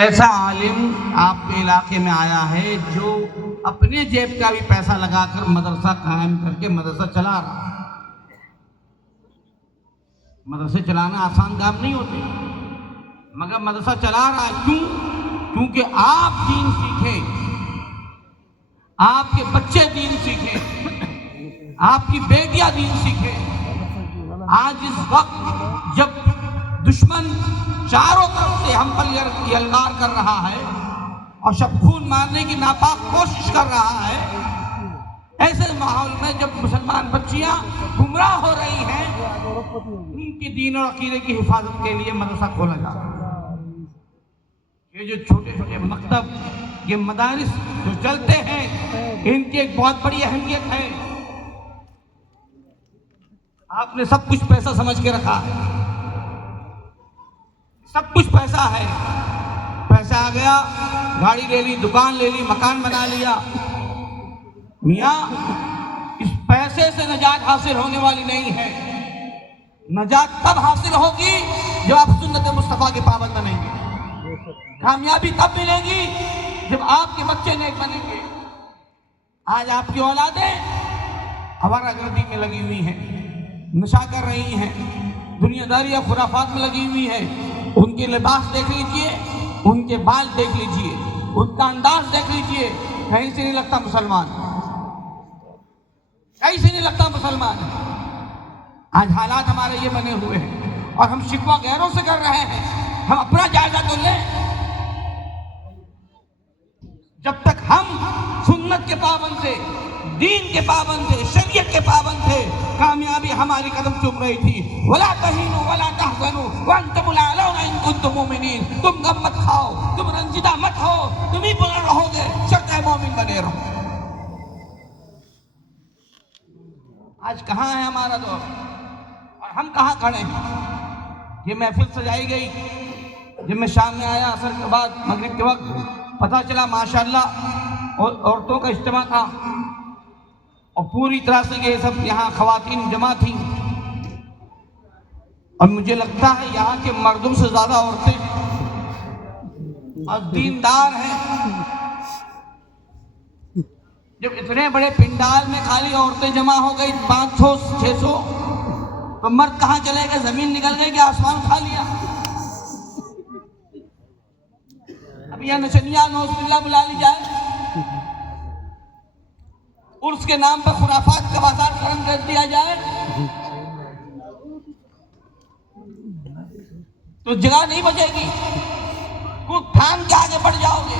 ऐसा आलिम आपके इलाके में आया है जो अपने जेब का भी पैसा लगाकर मदरसा कायम करके मदरसा चला रहा है। मदरसे चलाना आसान काम नहीं होते, मगर मदरसा चला रहा है। क्यों? क्योंकि आप दीन सीखें, आपके बच्चे दीन सीखें, आपकी बेटियां दीन सीखें। आज इस वक्त जब दुश्मन चारों तरफ से हम पर यलगार कर रहा है और सब खून मारने की नापाक कोशिश कर रहा है, ऐसे माहौल में जब मुसलमान बच्चियां गुमराह हो रही हैं, उनके दीन और अकीदे की हिफाजत के लिए मदरसा खोला जा रहा है। ये जो छोटे छोटे मकतब, ये मदारिस जो चलते हैं, इनकी एक बहुत बड़ी अहमियत है। आपने सब कुछ पैसा समझ के रखा है, सब कुछ पैसा है। पैसा आ गया, गाड़ी ले ली, दुकान ले ली, मकान बना लिया। मियाँ, इस पैसे से नजात हासिल होने वाली नहीं है। नजात तब हासिल होगी जब आप सुन्नत मुस्तफा के पाबंद बनेंगे। कामयाबी तब मिलेगी जब आपके बच्चे नेक बनेंगे। आज आपकी औलादें आवारागर्दी में लगी हुई हैं, नशा कर रही हैं, दुनियादारी या खुराफात में लगी हुई है। उनके लिबास देख लीजिए, उनके बाल देख लीजिए, उनका अंदाज देख लीजिए, कहीं से नहीं लगता मुसलमान, कहीं से नहीं लगता मुसलमान। आज हालात हमारे ये बने हुए हैं और हम शिकवा गैरों से कर रहे हैं। हम अपना जायजा तो लें। जब तक हम सुन्नत के पाबंद थे, दीन के पाबंद थे, शरीयत के पाबंद थे, कामयाबी हमारी कदम चुम रही थी। वला तहीनु वला तहज़नु व अंतुमुल अअलौना इन कुंतुम मुमिनीन। तुम गम मत खाओ, तुम रंजिदा मत हो, तुम ही बुलंद रहोगे, शर्त मोमिन बने रहो। आज कहाँ है हमारा दौर और हम कहाँ खड़े हैं? ये महफिल सजाई गई, जब मैं शाम में आया असर के बाद मगरिब के वक्त, पता चला माशाअल्लाह औरतों का इज्तिमा था और पूरी तरह से ये सब यहाँ खवातीन जमा थी। और मुझे लगता है यहाँ के मर्दों से ज्यादा औरतें और दीनदार हैं। जब इतने बड़े पिंडाल में खाली औरतें जमा हो गई 500 600, तो मर्द कहाँ चले गए? जमीन निकल गई कि आसमान खा लिया? अब यह नचनिया नौजुबिल्ला बुला ली जाए, उर्स के नाम पर खुराफात का बाजार गर्म कर दिया जाए, तो जगह नहीं बचेगी। कुछ ठान के आगे बढ़ जाओगे।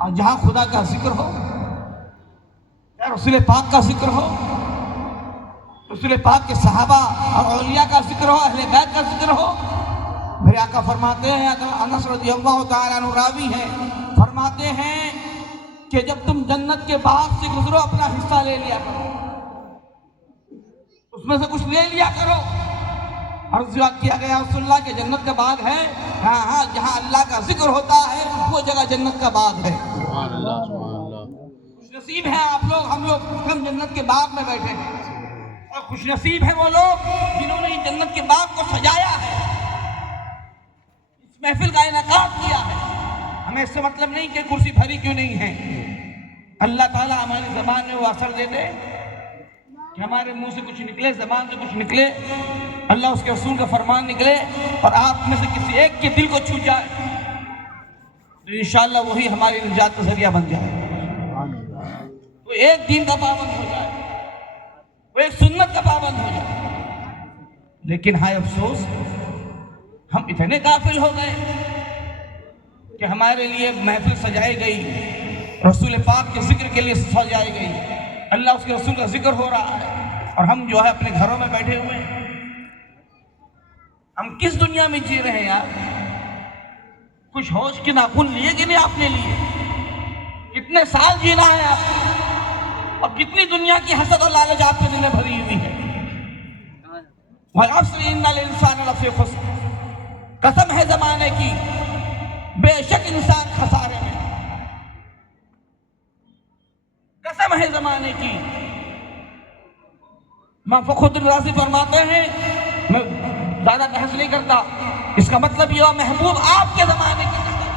और जहां खुदा का जिक्र हो, या रसूल पाक का जिक्र हो, रसूल पाक के सहाबा और औलिया का जिक्र हो, अहले बैत का जिक्र हो, मेरे आका फरमाते हैं, अनस रज़ियल्लाहु तआला अन्हु रावी हैं, फरमाते हैं कि जब तुम जन्नत के बाग से गुजरो, अपना हिस्सा ले लिया करो, उसमें से कुछ ले लिया करो। अर्ज़ किया गया रसूलुल्लाह के जन्नत का बाग है, हाँ हाँ, जहाँ अल्लाह का जिक्र होता है वो जगह जन्नत का बाग है। खुशनसीब हैं आप लोग, हम लोग हम जन्नत के बाग में बैठे हैं। और खुशनसीब है वो लोग जिन्होंने जन्नत के बाग को सजाया है, इस महफिल का इनेकाद किया है। हमें इससे मतलब नहीं कि कुर्सी भरी क्यों नहीं है। अल्लाह ताला हमारी ज़बान में वो असर दे दे कि हमारे मुंह से कुछ निकले, ज़बान से कुछ निकले, अल्लाह उसके रसूल का फरमान निकले और आप में से किसी एक के दिल को छू जाए, तो इंशाअल्लाह वही हमारी निजात का जरिया बन जाए। वो एक दीन का पाबंद हो जाए, वो एक सुन्नत का पाबंद हो जाए। लेकिन हाय अफसोस, हम इतने गाफिल हो गए कि हमारे लिए महफिल सजाई गई, रसूल पाक के जिक्र के लिए सजाई गई, अल्लाह उसके रसूल का जिक्र हो रहा है, और हम जो है अपने घरों में बैठे हुए हैं। हम किस दुनिया में जी रहे हैं यार? कुछ होश के नाखून लिए कि नहीं आपने लिए? कितने साल जीना है आपको, और कितनी दुनिया की हसद और लालच आपके दिल में भरी हुई है। कसम है जमाने की, बेशक इंसान खसारे में, कसम है जमाने की। इमाम फखरुद्दीन राज़ी फरमाते हैं, मैं ज्यादा बहस नहीं करता, इसका मतलब यह महबूब आपके जमाने की कसम,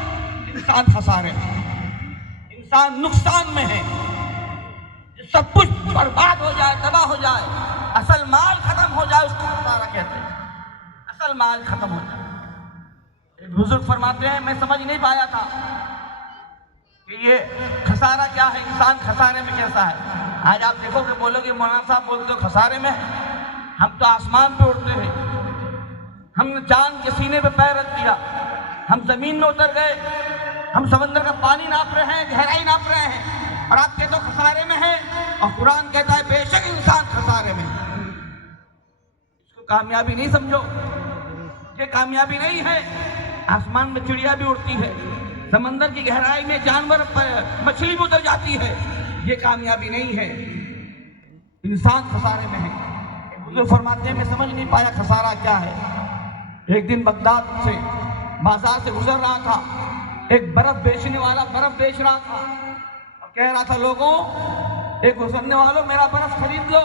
इंसान खसारे में, इंसान नुकसान में है। सब कुछ बर्बाद हो जाए, तबाह हो जाए, असल माल खत्म हो जाए, उसको खसारा कहते हैं। असल माल खत्म हो जाए। एक बुजुर्ग फरमाते हैं, मैं समझ नहीं पाया था कि ये खसारा क्या है, इंसान खसारे में कैसा है। आज आप देखोगे, बोलोगे मौलाना साहब बोलते हो खसारे में है। हम तो आसमान पे उड़ते हैं, हमने चांद के सीने पे पैर रख दिया, हम जमीन में उतर गए, हम समंदर का पानी नाप रहे हैं, गहराई नाप रहे हैं, और आप कहते हो खसारे में है। और कुरान कहता है बेशक इंसान खसारे में। इसको कामयाबी नहीं समझो, ये कामयाबी नहीं है। आसमान में चिड़िया भी उड़ती है, समंदर की गहराई में जानवर मछली भी उतर जाती है, ये कामयाबी नहीं है। इंसान खसारे में है। बुजुर्ग फरमाते हैं, मैं समझ नहीं पाया खसारा क्या है। एक दिन बगदाद से बाजार से गुजर रहा था, एक बर्फ बेचने वाला बर्फ बेच रहा था और कह रहा था, लोगों, एक गुजरने वालों, मेरा बर्फ खरीद लो।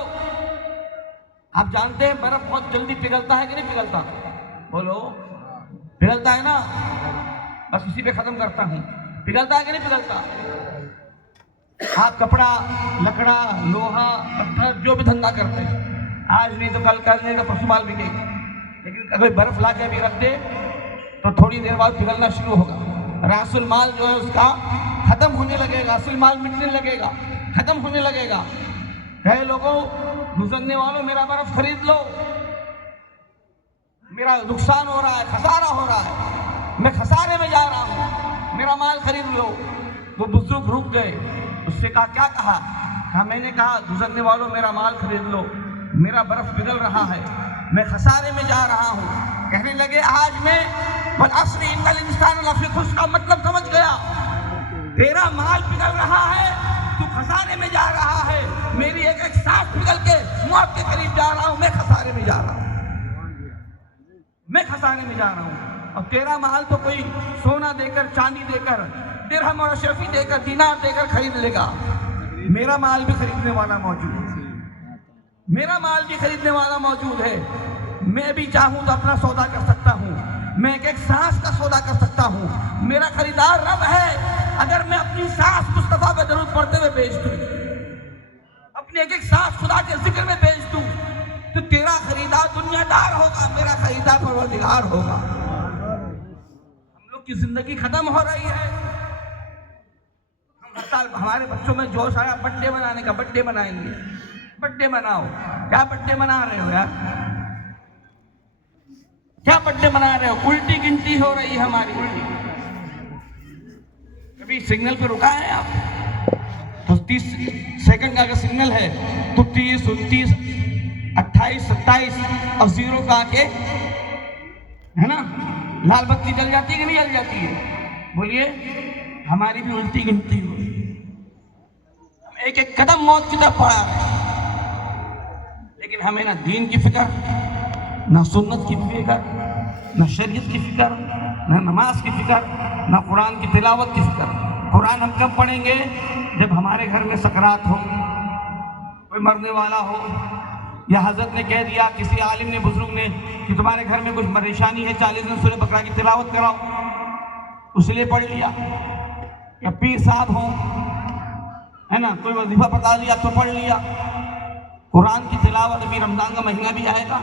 आप जानते हैं बर्फ बहुत जल्दी पिघलता है कि नहीं पिघलता? बोलो, पिघलता है ना? बस इसी पे खत्म करता हूं, पिघलता है कि नहीं पिघलता? आप कपड़ा, लकड़ा, लोहा, पत्थर जो भी धंधा करते हैं, आज नहीं तो कल, कल नहीं तो परसों माल बिकेगा। लेकिन अगर बर्फ ला के अभी रख दे तो थोड़ी देर बाद पिघलना शुरू होगा। रासुल माल जो है उसका खत्म होने लगेगा, असल माल मिटने लगेगा, खत्म होने लगेगा। कहे लोगों, गुजरने वालों, मेरा बर्फ खरीद लो, मेरा नुकसान हो रहा है, खसारा हो रहा है, मैं खसारे में जा रहा हूं, मेरा माल खरीद लो। वो बुजुर्ग रुक गए, उससे कहा, क्या कहा? मैंने कहा, गुजरने वालों, मेरा माल खरीद लो, मेरा बर्फ पिघल रहा है, मैं खसारे में जा रहा हूं। कहने लगे, आज मैं वल अस्र इन्नल इंसान लफी खुस्र का मतलब समझ गया। तेरा माल पिघल रहा है, तू खसारे में जा रहा है, मेरी एक एक सांस पिघल के मौत के करीब जा रहा हूं, मैं खसारे में जा रहा हूं, मैं खसारे में जा रहा हूं। और तेरा माल तो कोई सोना देकर, चांदी देकर, दिरहम और अशरफी देकर, दीनार देकर खरीद लेगा। मेरा माल भी खरीदने वाला मौजूद है, मेरा माल भी खरीदने वाला मौजूद है। मैं भी चाहूं तो अपना सौदा कर सकता हूं, मैं एक एक सांस का सौदा कर सकता हूं। मेरा खरीदार रब है। अगर मैं अपनी सांस मुस्तफा पे दरूद पढ़ते हुए बेच दूं, अपनी एक एक सांस खुदा के जिक्र में बेच दूं, तो तेरा खरीदार दुनियादार होगा, मेरा खरीदार परवरदिगार होगा। हम लोग की जिंदगी खत्म हो रही है। हम हर साल हमारे बच्चों में जोश आया बर्थडे मनाने का, बर्थडे मनाएंगे, बर्थडे मनाओ। क्या बर्थडे मना रहे हो यार? क्या बर्थडे मना रहे हो? उल्टी गिनती हो रही है हमारी, उल्टी। कभी सिग्नल पे रुका है आप तो 30 सेकंड का अगर सिग्नल है तो 30, 29, 28, 27 और 0 का आके, है ना, लाल बत्ती जल जाती है कि नहीं जल जाती है? बोलिए, हमारी भी उल्टी गिनती हो। हम एक एक कदम मौत की तरफ बढ़ा रहे हैं, लेकिन हमें ना दीन की फिक्र, ना सुन्नत की फिक्र, ना शरीयत की फिक्र, ना नमाज की फिक्र, ना कुरान की तिलावत की फिक्र। कुरान हम कब पढ़ेंगे? जब हमारे घर में सकरात हो, कोई मरने वाला हो, या हजरत ने कह दिया, किसी आलिम ने, बुजुर्ग ने, कि तुम्हारे घर में कुछ परेशानी है, 40 दिन सूरह बकरा की तिलावत कराओ, उसलिए पढ़ लिया। या पीर साहब हो, है ना, कोई वजीफा बता दिया तो पढ़ लिया। कुरान की तिलावत, अभी रमजान का महीना भी आएगा,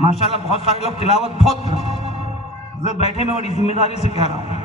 माशाल्लाह बहुत सारे लोग तिलावत बहुत करते हैं। बैठे मैं बड़ी जिम्मेदारी से कह रहा हूँ,